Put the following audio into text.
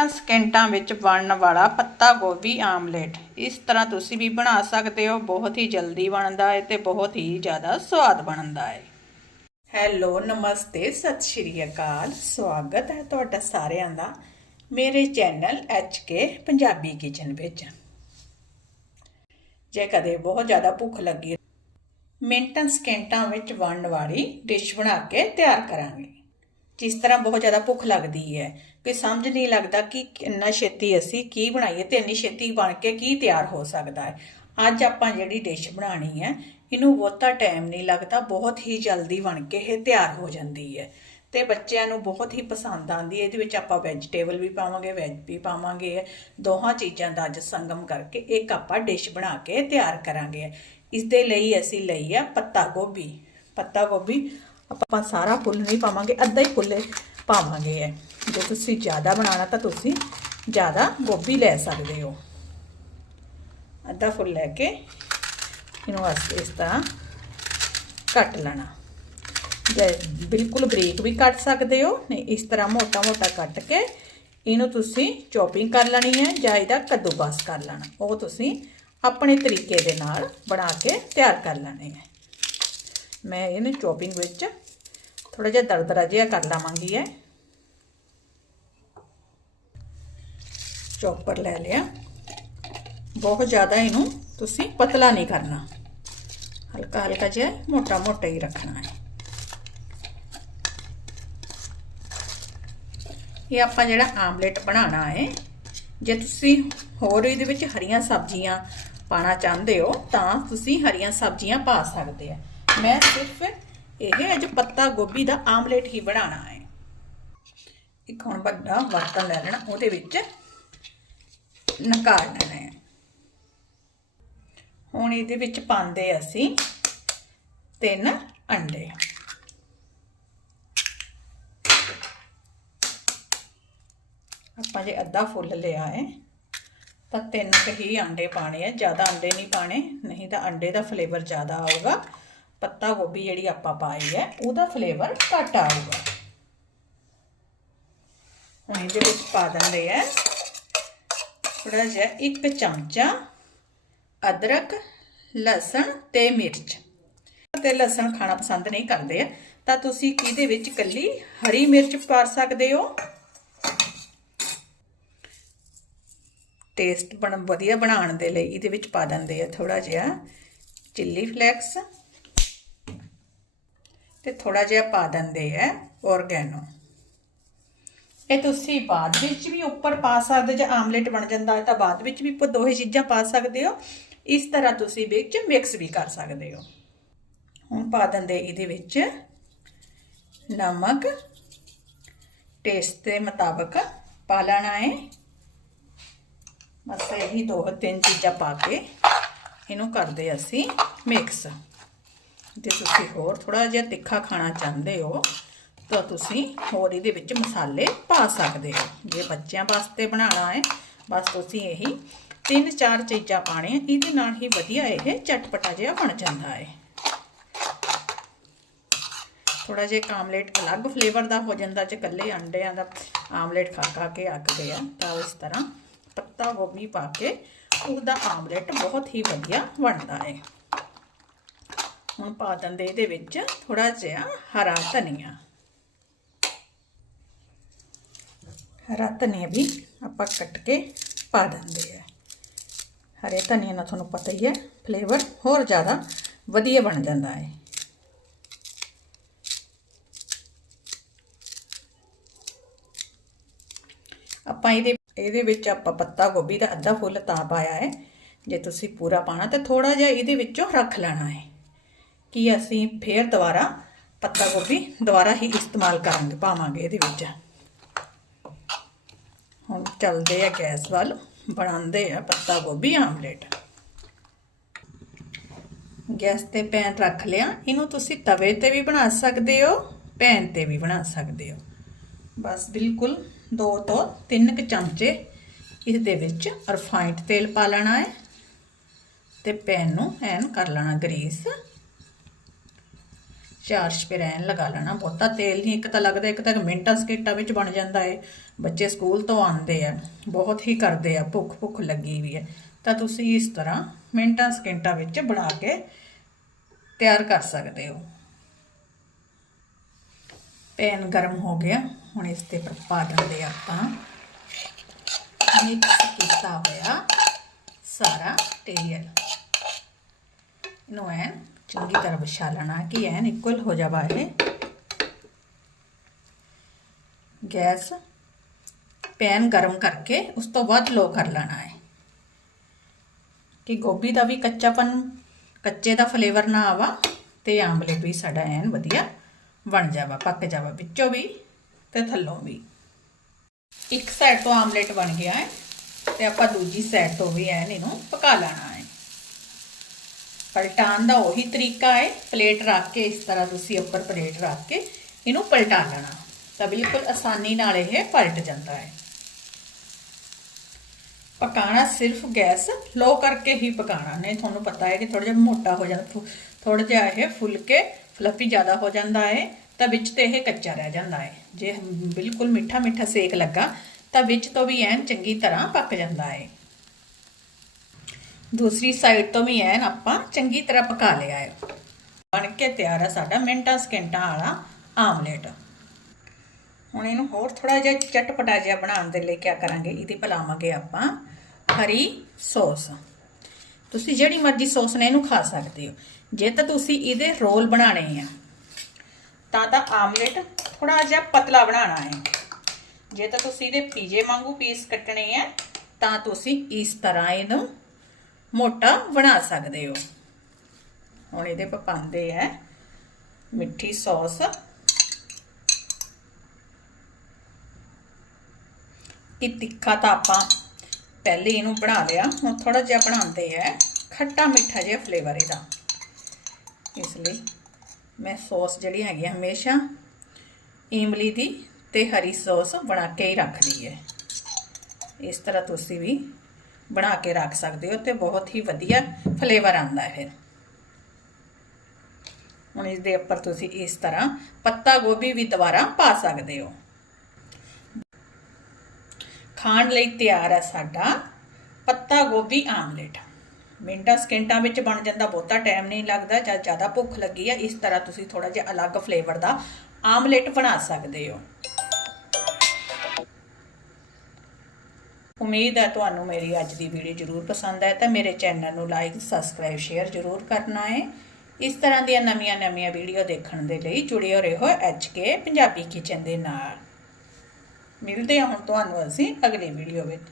ਮਿੰਟਾਂ ਸਕਿੰਟਾਂ ਵਿੱਚ ਬਣਨ ਵਾਲਾ ਪੱਤਾ ਗੋਭੀ ਆਮਲੇਟ। ਇਸ ਤਰ੍ਹਾਂ ਤੁਸੀਂ ਵੀ ਬਣਾ ਸਕਦੇ ਹੋ। ਬਹੁਤ ਹੀ ਜਲਦੀ ਬਣਦਾ ਹੈ ਤੇ ਬਹੁਤ ਹੀ ਜ਼ਿਆਦਾ ਸਵਾਦ ਬਣਦਾ ਹੈ। ਹੈਲੋ, ਨਮਸਤੇ, ਸਤਿ ਸ਼੍ਰੀ ਅਕਾਲ। ਸਵਾਗਤ ਹੈ ਤੁਹਾਡਾ ਸਾਰਿਆਂ ਦਾ ਮੇਰੇ ਚੈਨਲ ਕੇ ਪੰਜਾਬੀ ਕਿਚਨ ਵਿੱਚ। ਜੇ ਕਦੇ ਬਹੁਤ ਜ਼ਿਆਦਾ ਭੁੱਖ ਲੱਗੀ, ਮਿੰਟਾਂ ਸਕਿੰਟਾਂ ਵਿੱਚ ਬਣਨ ਵਾਲੀ ਡਿਸ਼ ਬਣਾ ਕੇ ਤਿਆਰ ਕਰਾਂਗੇ। ਜਿਸ ਤਰ੍ਹਾਂ ਬਹੁਤ ਜ਼ਿਆਦਾ ਭੁੱਖ ਲੱਗਦੀ ਹੈ, ਕਿ ਸਮਝ ਨਹੀਂ ਲੱਗਦਾ ਕਿ ਇੰਨਾ ਛੇਤੀ ਅਸੀਂ ਕੀ ਬਣਾਈਏ ਤੇ ਇੰਨੀ ਛੇਤੀ ਬਣ ਕੇ ਕੀ ਤਿਆਰ ਹੋ ਸਕਦਾ ਹੈ। ਅੱਜ ਆਪਾਂ ਜਿਹੜੀ ਡਿਸ਼ ਬਣਾਣੀ ਹੈ, ਇਹਨੂੰ ਬਹੁਤਾ ਟਾਈਮ ਨਹੀਂ ਲੱਗਦਾ, ਬਹੁਤ ਹੀ ਜਲਦੀ ਬਣ ਕੇ ਇਹ ਤਿਆਰ ਹੋ ਜਾਂਦੀ ਹੈ। ਤੇ ਬੱਚਿਆਂ ਨੂੰ ਬਹੁਤ ਹੀ ਪਸੰਦ ਆਉਂਦੀ ਹੈ, ਇਹਦੇ ਵਿੱਚ ਆਪਾਂ ਵੈਜੀਟੇਬਲ ਵੀ ਪਾਵਾਂਗੇ ਵੈਜ ਵੀ ਪਾਵਾਂਗੇ, ਦੋਹਾਂ ਚੀਜ਼ਾਂ ਦਾ ਅੱਜ ਸੰਗਮ ਕਰਕੇ ਇੱਕ ਆਪਾਂ ਡਿਸ਼ ਬਣਾ ਕੇ ਤਿਆਰ ਕਰਾਂਗੇ। ਇਸ ਦੇ ਲਈ ਅਸੀਂ ਲਈ ਆ ਪੱਤਾ ਗੋਭੀ ਪੱਤਾ ਗੋਭੀ। ਆਪਾਂ ਸਾਰਾ ਫੁੱਲ ਨਹੀਂ ਪਾਵਾਂਗੇ, ਅੱਧਾ ਹੀ ਫੁੱਲ ਪਾਵਾਂਗੇ ਹੈ ਜੇ ਤੁਸੀਂ ਜ਼ਿਆਦਾ ਬਣਾਉਣਾ ਤਾਂ ਤੁਸੀਂ ਜ਼ਿਆਦਾ ਗੋਭੀ ਲੈ ਸਕਦੇ ਹੋ। ਅੱਧਾ ਫੁੱਲ ਲੈ ਕੇ ਇਹਨੂੰ ਅਸੀਂ, ਇਸ ਤਰ੍ਹਾਂ ਕੱਟ ਲੈਣਾ। ਜੇ ਬਿਲਕੁਲ ਬਰੀਕ ਵੀ ਕੱਟ ਸਕਦੇ ਹੋ, ਨਹੀਂ, ਇਸ ਤਰ੍ਹਾਂ ਮੋਟਾ ਮੋਟਾ ਕੱਟ ਕੇ ਇਹਨੂੰ ਤੁਸੀਂ ਚੌਪਿੰਗ ਕਰ ਲੈਣੀ ਹੈ ਜਾਂ ਇਹਦਾ ਕੱਦੂਕਸ ਕਰ ਲੈਣਾ। ਉਹ ਤੁਸੀਂ ਆਪਣੇ ਤਰੀਕੇ ਦੇ ਨਾਲ ਬਣਾ ਕੇ ਤਿਆਰ ਕਰ ਲੈਣੇ ਹੈ। ਮੈਂ ਇਹਨੂੰ ਚੌਪਿੰਗ ਵਿੱਚ ਥੋੜਾ ਜਿਹਾ ਦਰਦਰਾ ਜਿਹਾ ਕਰ ਲਾਵਾਂਗੀ ਹੈ ਚੌਪਰ ਲੈ ਲਿਆ। ਬਹੁਤ ਜ਼ਿਆਦਾ ਇਹਨੂੰ ਤੁਸੀਂ ਪਤਲਾ ਨਹੀਂ ਕਰਨਾ। ਹਲਕਾ ਹਲਕਾ ਜਿਹਾ ਮੋਟਾ ਮੋਟਾ ਹੀ ਰੱਖਣਾ ਹੈ। ਇਹ ਆਪਾਂ ਜਿਹੜਾ ਆਮਲੇਟ ਬਣਾਉਣਾ ਹੈ, ਜੇ ਤੁਸੀਂ ਹੋਰ ਇਹਦੇ ਵਿੱਚ ਹਰੀਆਂ ਸਬਜ਼ੀਆਂ ਪਾਣਾ ਚਾਹੁੰਦੇ ਹੋ, ਤਾਂ ਤੁਸੀਂ ਹਰੀਆਂ ਸਬਜ਼ੀਆਂ ਪਾ ਸਕਦੇ ਆ। ਮੈਂ ਸਿਰਫ ਇਹ ਅੱਜ ਪੱਤਾ ਗੋਭੀ ਦਾ ਆਮਲੇਟ ਹੀ ਬਣਾਉਣਾ ਹੈ। ਇੱਕ ਹੁਣ ਵੱਡਾ ਬਰਤਨ ਲੈ ਲੈਣਾ, ਉਹਦੇ ਵਿੱਚ ਨਕਾਰ ਲੈਣਾ ਹੈ। ਹੁਣ ਇਹਦੇ ਵਿੱਚ ਪਾਉਂਦੇ ਅਸੀਂ ਤਿੰਨ ਅੰਡੇ। ਆਪਾਂ ਜੇ ਅੱਧਾ ਫੁੱਲ ਲਿਆ ਹੈ, ਤਾਂ ਤਿੰਨ ਕੁ ਹੀ ਅੰਡੇ ਪਾਣੇ ਆ, ਜ਼ਿਆਦਾ ਅੰਡੇ ਨਹੀਂ ਪਾਣੇ ਨਹੀਂ ਤਾਂ ਅੰਡੇ ਦਾ ਫਲੇਵਰ ਜ਼ਿਆਦਾ ਆਊਗਾ। ਪੱਤਾ ਗੋਭੀ ਜਿਹੜੀ ਆਪਾਂ ਪਾਈ ਹੈ, ਉਹਦਾ ਫਲੇਵਰ ਘੱਟ ਆਊਗਾ। ਹੁਣ ਇਹਦੇ ਵਿੱਚ ਪਾ ਦਿੰਦੇ ਆ ਥੋੜਾ ਜਿਹਾ ਇੱਕ ਚਮਚਾ ਅਦਰਕ, ਲਸਣ ਤੇ ਮਿਰਚ। ਤੇ ਲਸਣ ਖਾਣਾ ਪਸੰਦ ਨਹੀਂ ਕਰਦੇ ਆ, ਤਾਂ ਤੁਸੀਂ ਇਹਦੇ ਵਿੱਚ ਕੱਲੀ ਹਰੀ ਮਿਰਚ ਪਾ ਸਕਦੇ ਹੋ। ਟੇਸਟ ਬਣ, ਵਧੀਆ ਬਣਾਉਣ ਦੇ ਲਈ ਇਹਦੇ ਵਿੱਚ ਪਾ ਦਿੰਦੇ ਆ ਥੋੜਾ ਜਿਹਾ ਚਿੱਲੀ ਫਲੇਕਸ ਤੇ ਥੋੜਾ ਜਿਹਾ ਪਾ ਦਿੰਦੇ ਆ ਔਰਗੈਨੋ ਇਹ ਤੁਸੀਂ ਬਾਅਦ ਵਿੱਚ ਵੀ ਉੱਪਰ ਪਾ ਸਕਦੇ ਜੇ ਆਮਲੇਟ ਬਣ ਜਾਂਦਾ ਹੈ ਤਾਂ ਬਾਅਦ ਵਿੱਚ ਵੀ ਦੋਹੇ ਚੀਜ਼ਾਂ ਪਾ ਸਕਦੇ ਹੋ। ਇਸ ਤਰ੍ਹਾਂ ਤੁਸੀਂ ਵਿੱਚ ਮਿਕਸ ਵੀ ਕਰ ਸਕਦੇ ਹੋ। ਹੁਣ ਪਾ ਦਿੰਦੇ ਇਹਦੇ ਵਿੱਚ ਨਮਕ। ਟੇਸਟ ਦੇ ਮੁਤਾਬਕ ਪਾ ਲੈਣਾ ਹੈ। ਬਸ ਇਹੀ ਦੋ ਤਿੰਨ ਚੀਜ਼ਾਂ ਪਾ ਕੇ ਇਹਨੂੰ ਕਰਦੇ ਅਸੀਂ ਮਿਕਸ ਜੇ ਤੁਸੀਂ ਹੋਰ ਥੋੜਾ ਜਿਹਾ ਤਿੱਖਾ ਖਾਣਾ ਚਾਹੁੰਦੇ ਹੋ, ਤਾਂ ਤੁਸੀਂ ਹੋਰ ਇਹਦੇ ਵਿੱਚ ਮਸਾਲੇ ਪਾ ਸਕਦੇ ਹੋ। ਜੇ ਬੱਚਿਆਂ ਵਾਸਤੇ ਬਣਾਉਣਾ ਹੈ, ਬਸ ਤੁਸੀਂ ਇਹੀ ਤਿੰਨ ਚਾਰ ਚੀਜ਼ਾਂ ਪਾਣੀਆਂ ਇਹਦੇ ਨਾਲ ਹੀ ਵਧੀਆ ਇਹ ਚਟਪਟਾ ਜਿਹਾ ਬਣ ਜਾਂਦਾ ਹੈ। ਥੋੜਾ ਜਿਹਾ ਆਮਲੇਟ ਅਲੱਗ ਫਲੇਵਰ ਦਾ ਹੋ ਜਾਂਦਾ, ਜੇ ਕੱਲੇ ਅੰਡਿਆਂ ਦਾ ਆਮਲੇਟ ਖਾ ਖਾ ਕੇ ਅੱਕ ਗਿਆ ਤਾਂ ਇਸ ਤਰ੍ਹਾਂ ਪੱਤਾ ਗੋਭੀ ਪਾ ਕੇ ਉਹਦਾ ਆਮਲੇਟ ਬਹੁਤ ਹੀ ਵਧੀਆ ਬਣਦਾ ਹੈ। ਹੁਣ ਪਾ ਦਿੰਦੇ ਇਹਦੇ ਵਿੱਚ ਥੋੜਾ ਜਿਹਾ ਹਰਾ ਧਨੀਆ। ਹਰਾ ਧਨੀਆ ਵੀ ਆਪਾਂ ਕੱਟ ਕੇ ਪਾ ਦਿੰਦੇ ਆ। ਹਰੇ ਧਨੀਆ ਨਾਲ ਤੁਹਾਨੂੰ ਪਤਾ ਹੀ ਹੈ ਫਲੇਵਰ ਹੋਰ ਜ਼ਿਆਦਾ ਵਧੀਆ ਬਣ ਜਾਂਦਾ ਹੈ। ਆਪਾਂ ਇਹਦੇ ਇਹਦੇ ਵਿੱਚ ਆਪਾਂ ਪੱਤਾ ਗੋਭੀ ਦਾ ਅੱਧਾ ਫੁੱਲ ਤਾਂ ਪਾਇਆ ਹੈ। ਜੇ ਤੁਸੀਂ ਪੂਰਾ ਪਾਣਾ ਤੇ ਥੋੜਾ ਜਿਹਾ ਇਹਦੇ ਵਿੱਚੋਂ ਰੱਖ ਲੈਣਾ ਹੈ। ਕਿ ਅਸੀਂ ਫੇਰ ਦੁਬਾਰਾ ਪੱਤਾ ਗੋਭੀ ਦੁਬਾਰਾ ਹੀ ਇਸਤੇਮਾਲ ਕਰਾਂਗੇ, ਪਾਵਾਂਗੇ ਇਹਦੇ ਵਿੱਚ। ਹੁਣ ਚੱਲਦੇ ਆ ਗੈਸ ਵੱਲ, ਬਣਾਉਂਦੇ ਆ ਪੱਤਾ ਗੋਭੀ ਆਮਲੇਟ। ਗੈਸ ਤੇ ਪੈਨ ਰੱਖ ਲਿਆ। ਇਹਨੂੰ ਤੁਸੀਂ ਤਵੇ ਤੇ ਵੀ ਬਣਾ ਸਕਦੇ ਹੋ, ਪੈਨ ਤੇ ਵੀ ਬਣਾ ਸਕਦੇ ਹੋ। ਬਸ ਬਿਲਕੁਲ 2 ਤੋਂ 3 ਕੁ ਚਮਚੇ ਇਸ ਦੇ ਵਿੱਚ ਰਿਫਾਈਨਡ ਤੇਲ ਪਾ ਲੈਣਾ ਹੈ ਤੇ ਪੈਨ ਨੂੰ ਐਨ ਕਰ ਲੈਣਾ ਗਰੀਸ। ਚਾਰ ਸਪਰੈਨ ਲਗਾ ਲੈਣਾ ਬਹੁਤਾ ਤੇਲ ਨਹੀਂ, ਇੱਕ ਤਾਂ ਲੱਗਦਾ, ਇੱਕ ਤਾਂ ਮਿੰਟਾਂ ਸਕਿੰਟਾਂ ਵਿੱਚ ਬਣ ਜਾਂਦਾ ਏ। ਬੱਚੇ ਸਕੂਲ ਤੋਂ ਆਉਂਦੇ ਆ, ਬਹੁਤ ਹੀ ਕਰਦੇ ਆ, ਭੁੱਖ ਭੁੱਖ ਲੱਗੀ ਵੀ ਹੈ ਤਾਂ ਤੁਸੀਂ ਇਸ ਤਰ੍ਹਾਂ ਮਿੰਟਾਂ ਸਕਿੰਟਾਂ ਵਿੱਚ ਬਣਾ ਕੇ ਤਿਆਰ ਕਰ ਸਕਦੇ ਹੋ। ਪੈਨ ਗਰਮ ਹੋ ਗਿਆ, ਹੁਣ ਇਸ ਤੇ ਪਰ ਪਾ ਦਿੰਦੇ ਆਪਾਂ। ਮਿਕਸ ਕੀਤਾ ਹੋਇਆ ਸਾਰਾ ਤੇਲ। ਇਹਨੂੰ ਐਨ ਚੰਗੀ ਤਰ੍ਹਾਂ ਵਿਛਾ ਲੈਣਾ ਕਿ ਐਨ ਇਕੁਅਲ ਹੋ ਜਾਵਾ ਇਹ। ਗੈਸ ਪੈਨ ਗਰਮ ਕਰਕੇ ਉਸ ਤੋਂ ਬਾਅਦ ਲੋ ਕਰ ਲੈਣਾ ਹੈ। ਕਿ ਗੋਭੀ ਦਾ ਵੀ ਕੱਚਾਪਨ, ਕੱਚੇ ਦਾ ਫਲੇਵਰ ਨਾ ਆਵਾ ਤੇ ਆਮਲੇਟ ਵੀ ਸਾਡਾ ਐਨ ਵਧੀਆ ਬਣ ਜਾਵਾ, ਪੱਕ ਜਾਵਾ ਵਿੱਚੋਂ ਵੀ ਤੇ ਥੱਲੋਂ ਵੀ। ਇੱਕ ਸਾਈਡ ਤੋਂ ਆਮਲੇਟ ਬਣ ਗਿਆ ਹੈ ਤੇ ਆਪਾਂ ਦੂਜੀ ਸਾਈਡ ਤੋਂ ਵੀ ਐਨ ਇਹਨੂੰ ਪਕਾ ਲੈਣਾ ਹੈ ਪਲਟਾਉਣ ਦਾ ਉਹੀ ਤਰੀਕਾ ਹੈ। ਪਲੇਟ ਰੱਖ ਕੇ ਇਸ ਤਰ੍ਹਾਂ ਤੁਸੀਂ ਉੱਪਰ ਪਲੇਟ ਰੱਖ ਕੇ ਇਹਨੂੰ ਪਲਟਾ ਲੈਣਾ। ਤਾਂ ਬਿਲਕੁਲ ਆਸਾਨੀ ਨਾਲ ਇਹ ਪਲਟ ਜਾਂਦਾ ਹੈ। ਪਕਾਣਾ ਸਿਰਫ ਗੈਸ, ਲੋ ਕਰਕੇ ਹੀ ਪਕਾਣਾ ਨਹੀਂ ਤੁਹਾਨੂੰ ਪਤਾ ਹੈ ਕਿ ਥੋੜਾ ਜਿਹਾ ਮੋਟਾ ਹੋ ਜਾਂਦਾ ਥੋੜਾ ਜਿਹਾ ਇਹ ਫੁੱਲ ਕੇ ਫਲਫੀ ਜ਼ਿਆਦਾ ਹੋ ਜਾਂਦਾ ਹੈ, ਤਾਂ ਵਿੱਚ ਤੇ ਇਹ ਕੱਚਾ ਰਹਿ ਜਾਂਦਾ ਹੈ। ਜੇ ਬਿਲਕੁਲ ਮਿੱਠਾ ਮਿੱਠਾ ਸੇਕ ਲੱਗਾ, ਤਾਂ ਵਿੱਚ ਤੋਂ ਵੀ ਐਨ ਚੰਗੀ ਤਰ੍ਹਾਂ ਪੱਕ ਜਾਂਦਾ ਹੈ। ਦੂਸਰੀ ਸਾਈਡ ਤੋਂ ਵੀ ਐਨ ਆਪਾਂ ਚੰਗੀ ਤਰ੍ਹਾਂ ਪਕਾ ਲਿਆ ਹੈ। ਬਣ ਕੇ ਤਿਆਰ ਆ ਸਾਡਾ ਮਿੰਟਾਂ ਸਕਿੰਟਾਂ ਵਾਲਾ ਆਮਲੇਟ। ਹੁਣ ਇਹਨੂੰ ਹੋਰ ਥੋੜਾ ਜਿਹਾ ਚਟਪਟਾ ਜਿਹਾ ਬਣਾਉਣ ਦੇ ਲਈ ਕੀ ਕਰਾਂਗੇ? ਇਹਦੇ ਭਲਾਵਾਂਗੇ ਆਪਾਂ ਹਰੀ ਸੌਸ। ਤੁਸੀਂ ਜਿਹੜੀ ਮਰਜ਼ੀ ਸੌਸ ਨਾਲ ਇਹਨੂੰ ਖਾ ਸਕਦੇ ਹੋ। ਜੇ ਤਾਂ ਤੁਸੀਂ ਇਹਦੇ ਰੋਲ ਬਣਾਣੇ ਆ, ਤਾਂ ਤਾਂ ਆਮਲੇਟ ਥੋੜਾ ਜਿਹਾ ਪਤਲਾ ਬਣਾਉਣਾ ਹੈ। ਜੇ ਤਾਂ ਤੁਸੀਂ ਇਹਦੇ ਪੀਜੇ ਵਾਂਗੂ ਪੀਸ ਕੱਟਣੇ ਆ, ਤਾਂ ਤੁਸੀਂ ਇਸ ਤਰ੍ਹਾਂ ਇਹਨੂੰ ਮੋਟਾ ਬਣਾ ਸਕਦੇ ਹੋ। ਹੁਣ ਇਹਦੇ ਪਪਾਉਂਦੇ ਆ ਮਿੱਠੀ ਸੌਸ। ਇਹ ਤਿੱਖਾ ਤਾਂ ਆਪਾਂ ਪਹਿਲੇ ਇਹਨੂੰ ਬਣਾ ਲਿਆ, ਹੁਣ ਥੋੜਾ ਜਿਹਾ ਬਣਾਉਂਦੇ ਆ ਖੱਟਾ ਮਿੱਠਾ ਜਿਹਾ ਫਲੇਵਰ ਇਹਦਾ। ਇਸ ਲਈ ਮੈਂ ਸੌਸ ਜਿਹੜੀ ਹੈਗੀ ਆ ਹਮੇਸ਼ਾ ਇਮਲੀ ਦੀ ਤੇ ਹਰੀ ਸੌਸ ਬਣਾ ਕੇ ਹੀ ਰੱਖਦੀ ਹੈ। ਇਸ ਤਰ੍ਹਾਂ ਤੁਸੀਂ ਵੀ ਬਣਾ ਕੇ ਰੱਖ ਸਕਦੇ ਹੋ ਤੇ ਬਹੁਤ ਹੀ ਵਧੀਆ ਫਲੇਵਰ ਆਉਂਦਾ ਹੈ। ਫਿਰ ਹੁਣ ਇਸ ਦੇ ਉੱਪਰ ਤੁਸੀਂ ਇਸ ਤਰ੍ਹਾਂ ਪੱਤਾ ਗੋਭੀ ਵੀ ਦੁਬਾਰਾ ਪਾ ਸਕਦੇ ਹੋ। ਖਾਣ ਲਈ ਤਿਆਰ ਹੈ ਸਾਡਾ ਪੱਤਾ ਗੋਭੀ ਆਮਲੇਟ। ਮਿੰਟਾਂ, ਸਕਿੰਟਾਂ ਵਿੱਚ ਬਣ ਜਾਂਦਾ, ਬਹੁਤਾ ਟਾਈਮ ਨਹੀਂ ਲੱਗਦਾ ਜਦ ਜ਼ਿਆਦਾ ਭੁੱਖ ਲੱਗੀ ਹੈ ਇਸ ਤਰ੍ਹਾਂ ਤੁਸੀਂ ਥੋੜਾ ਜਿਹਾ ਅਲੱਗ ਫਲੇਵਰ ਦਾ ਆਮਲੇਟ ਬਣਾ ਸਕਦੇ ਹੋ। ਉਮੀਦ ਹੈ ਤੁਹਾਨੂੰ ਮੇਰੀ ਅੱਜ ਦੀ ਵੀਡੀਓ ਜ਼ਰੂਰ ਪਸੰਦ ਆਏ, ਤਾਂ ਮੇਰੇ ਚੈਨਲ ਨੂੰ ਲਾਈਕ ਸਬਸਕ੍ਰਾਈਬ ਸ਼ੇਅਰ ਜ਼ਰੂਰ ਕਰਨਾ ਹੈ। ਇਸ ਤਰ੍ਹਾਂ ਦੀਆਂ ਨਵੀਆਂ-ਨਵੀਆਂ ਵੀਡੀਓ ਦੇਖਣ ਦੇ ਲਈ ਜੁੜੇ ਹੋ ਰਹੋ ਐਚਕੇ ਪੰਜਾਬੀ ਕਿਚਨ ਦੇ ਨਾਲ। ਮਿਲਦੇ ਹਾਂ ਹੁਣ ਤੁਹਾਨੂੰ ਅਸੀਂ ਅਗਲੀ ਵੀਡੀਓ ਵਿੱਚ।